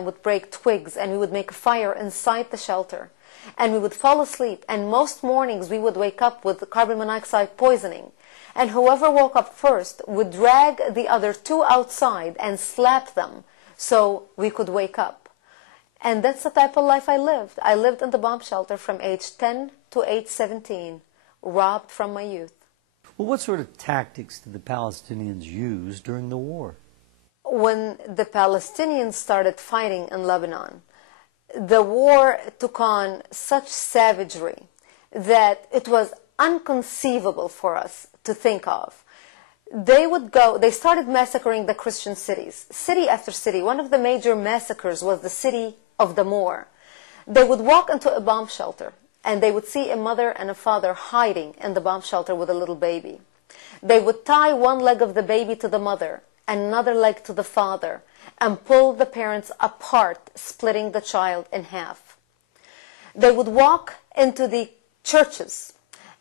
would break twigs and we would make a fire inside the shelter. And we would fall asleep, and most mornings we would wake up with carbon monoxide poisoning. And whoever woke up first would drag the other two outside and slap them so we could wake up. And that's the type of life I lived. I lived in the bomb shelter from age 10 to age 17, robbed from my youth. Well, what sort of tactics did the Palestinians use during the war? When the Palestinians started fighting in Lebanon, the war took on such savagery that it was inconceivable for us to think of. They started massacring the Christian cities, city after city. One of the major massacres was the city of Damour. They would walk into a bomb shelter, and they would see a mother and a father hiding in the bomb shelter with a little baby. They would tie one leg of the baby to the mother and another leg to the father and pull the parents apart, splitting the child in half. They would walk into the churches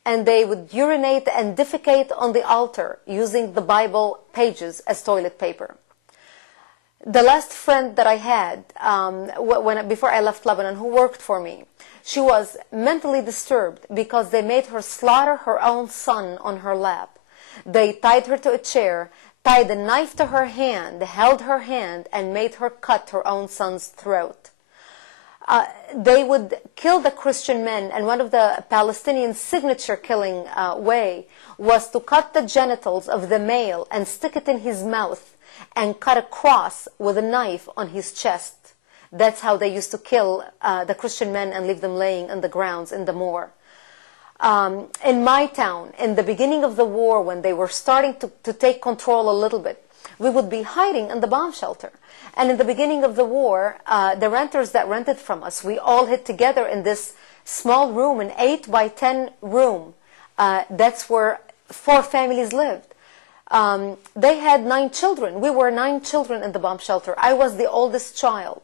and they would urinate and defecate on the altar using the Bible pages as toilet paper. The last friend that I had before I left Lebanon, who worked for me, she was mentally disturbed because they made her slaughter her own son on her lap. They tied her to a chair, tied a knife to her hand, held her hand, and made her cut her own son's throat. They would kill the Christian men, and one of the Palestinian signature killing way was to cut the genitals of the male and stick it in his mouth and cut a cross with a knife on his chest. That's how they used to kill the Christian men and leave them laying in the grounds in the moor. In my town, in the beginning of the war, when they were starting to take control a little bit, we would be hiding in the bomb shelter. And in the beginning of the war, the renters that rented from us, we all hid together in this small room, an 8 by 10 room. That's where 4 families lived. They had 9 children. We were 9 children in the bomb shelter. I was the oldest child.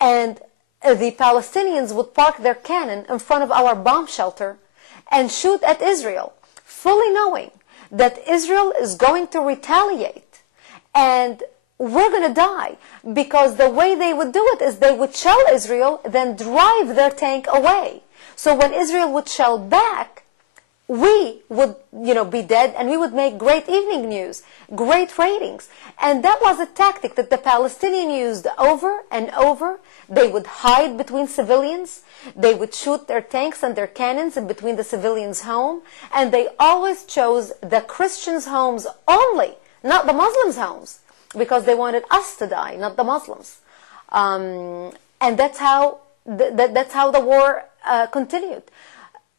And the Palestinians would park their cannon in front of our bomb shelter and shoot at Israel, fully knowing that Israel is going to retaliate and we're going to die, because the way they would do it is they would shell Israel, then drive their tank away. So when Israel would shell back, we would, be dead, and we would make great evening news, great ratings. And that was a tactic that the Palestinians used over and over. They would hide between civilians. They would shoot their tanks and their cannons in between the civilians' home. And they always chose the Christians' homes only, not the Muslims' homes, because they wanted us to die, not the Muslims. And that's how the war continued.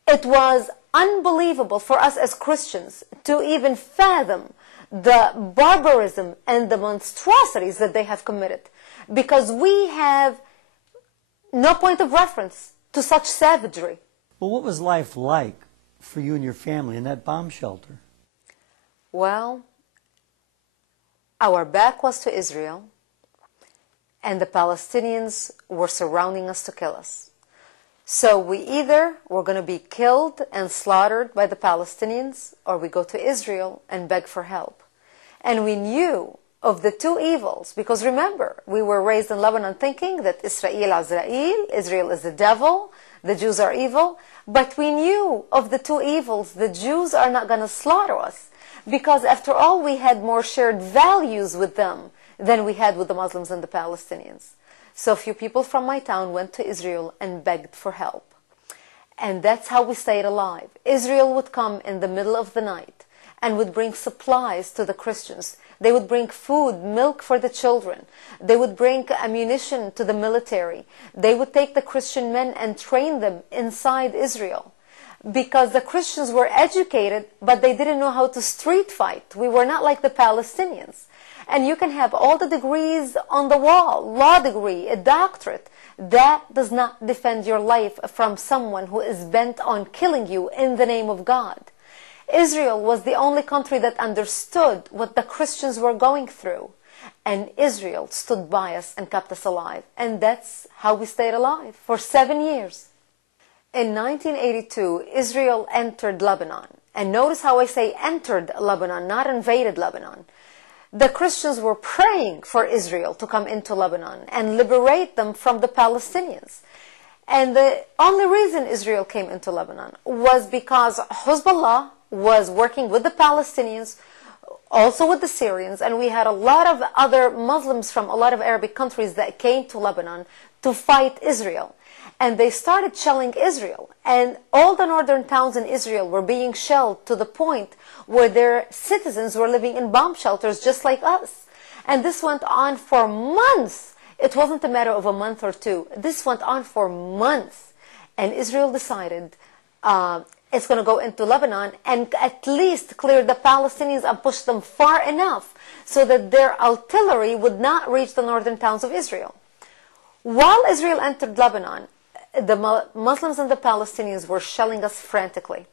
It was unbelievable for us as Christians to even fathom the barbarism and the monstrosities that they have committed, because we have no point of reference to such savagery. Well, what was life like for you and your family in that bomb shelter? Well, our back was to Israel, and the Palestinians were surrounding us to kill us. So we either were going to be killed and slaughtered by the Palestinians, or we go to Israel and beg for help. And we knew of the two evils, because remember, we were raised in Lebanon thinking that Israel is the devil, the Jews are evil. But we knew of the two evils. The Jews are not going to slaughter us, because after all, we had more shared values with them than we had with the Muslims and the Palestinians. So a few people from my town went to Israel and begged for help. And that's how we stayed alive. Israel would come in the middle of the night and would bring supplies to the Christians. They would bring food, milk for the children. They would bring ammunition to the military. They would take the Christian men and train them inside Israel, because the Christians were educated, but they didn't know how to street fight. We were not like the Palestinians. And you can have all the degrees on the wall, law degree, a doctorate. That does not defend your life from someone who is bent on killing you in the name of God. Israel was the only country that understood what the Christians were going through. And Israel stood by us and kept us alive. And that's how we stayed alive for 7 years. In 1982, Israel entered Lebanon. And notice how I say entered Lebanon, not invaded Lebanon. the Christians were praying for Israel to come into Lebanon and liberate them from the Palestinians. And the only reason Israel came into Lebanon was because Hezbollah was working with the Palestinians, also with the Syrians, and we had a lot of other Muslims from a lot of Arabic countries that came to Lebanon to fight Israel. And they started shelling Israel. And all the northern towns in Israel were being shelled to the point where their citizens were living in bomb shelters just like us. And this went on for months. It wasn't a matter of a month or two. This went on for months. And Israel decided it's going to go into Lebanon and at least clear the Palestinians and push them far enough so that their artillery would not reach the northern towns of Israel. While Israel entered Lebanon, the Muslims and the Palestinians were shelling us frantically.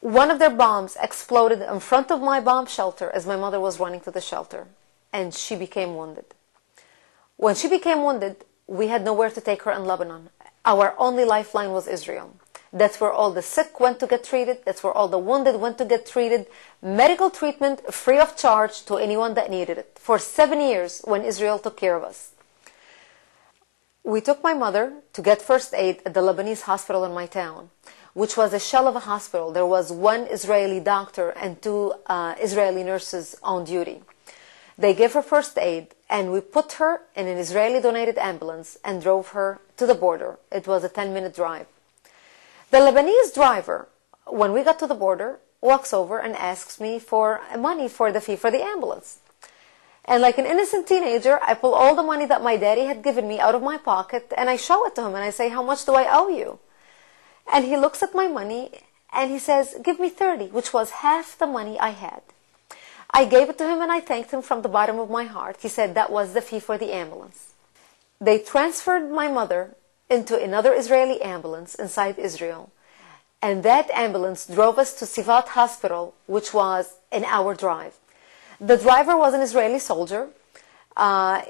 One of their bombs exploded in front of my bomb shelter as my mother was running to the shelter, and she became wounded. When she became wounded, we had nowhere to take her in Lebanon. Our only lifeline was Israel. That's where all the sick went to get treated. That's where all the wounded went to get treated. Medical treatment free of charge to anyone that needed it. For 7 years, when Israel took care of us. We took my mother to get first aid at the Lebanese hospital in my town, which was a shell of a hospital. There was one Israeli doctor and two Israeli nurses on duty. They gave her first aid, and we put her in an Israeli-donated ambulance and drove her to the border. It was a 10-minute drive. The Lebanese driver, when we got to the border, walks over and asks me for money for the fee for the ambulance. And like an innocent teenager, I pull all the money that my daddy had given me out of my pocket, and I show it to him, and I say, "How much do I owe you?" And he looks at my money, and he says, "Give me 30, which was half the money I had. I gave it to him, and I thanked him from the bottom of my heart. He said that was the fee for the ambulance. They transferred my mother into another Israeli ambulance inside Israel, and that ambulance drove us to Sivat Hospital, which was an hour drive. The driver was an Israeli soldier.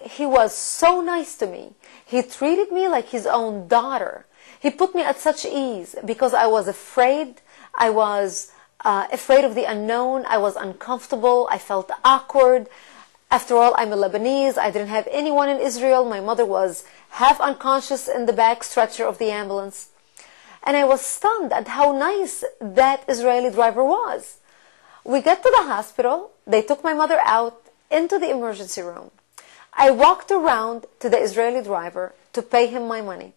He was so nice to me. He treated me like his own daughter. He put me at such ease because I was afraid. I was afraid of the unknown. I was uncomfortable. I felt awkward. After all, I'm a Lebanese. I didn't have anyone in Israel. My mother was half unconscious in the back stretcher of the ambulance. And I was stunned at how nice that Israeli driver was. We get to the hospital. They took my mother out into the emergency room. I walked around to the Israeli driver to pay him my money,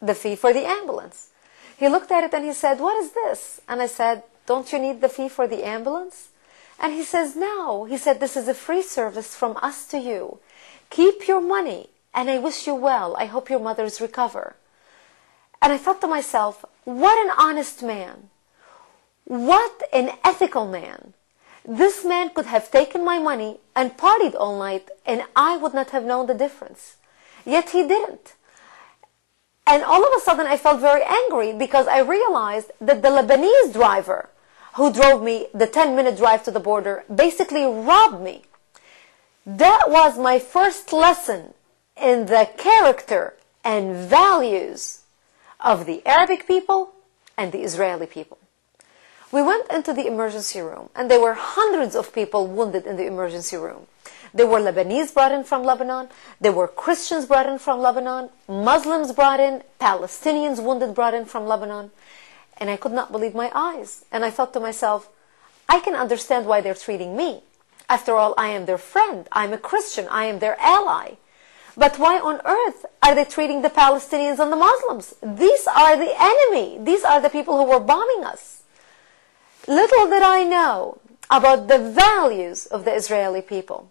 the fee for the ambulance. He looked at it and he said, "What is this?" And I said, "Don't you need the fee for the ambulance?" And he says, "No." He said, "This is a free service from us to you. Keep your money, and I wish you well. I hope your mothers recover." And I thought to myself, what an honest man. What an ethical man. This man could have taken my money and partied all night, and I would not have known the difference. Yet he didn't. And all of a sudden I felt very angry because I realized that the Lebanese driver who drove me the 10-minute drive to the border basically robbed me. That was my first lesson in the character and values of the Arabic people and the Israeli people. We went into the emergency room, and there were hundreds of people wounded in the emergency room. There were Lebanese brought in from Lebanon. There were Christians brought in from Lebanon. Muslims brought in. Palestinians wounded brought in from Lebanon. And I could not believe my eyes. And I thought to myself, I can understand why they're treating me. After all, I am their friend. I'm a Christian. I am their ally. But why on earth are they treating the Palestinians and the Muslims? These are the enemy. These are the people who were bombing us. Little did I know about the values of the Israeli people.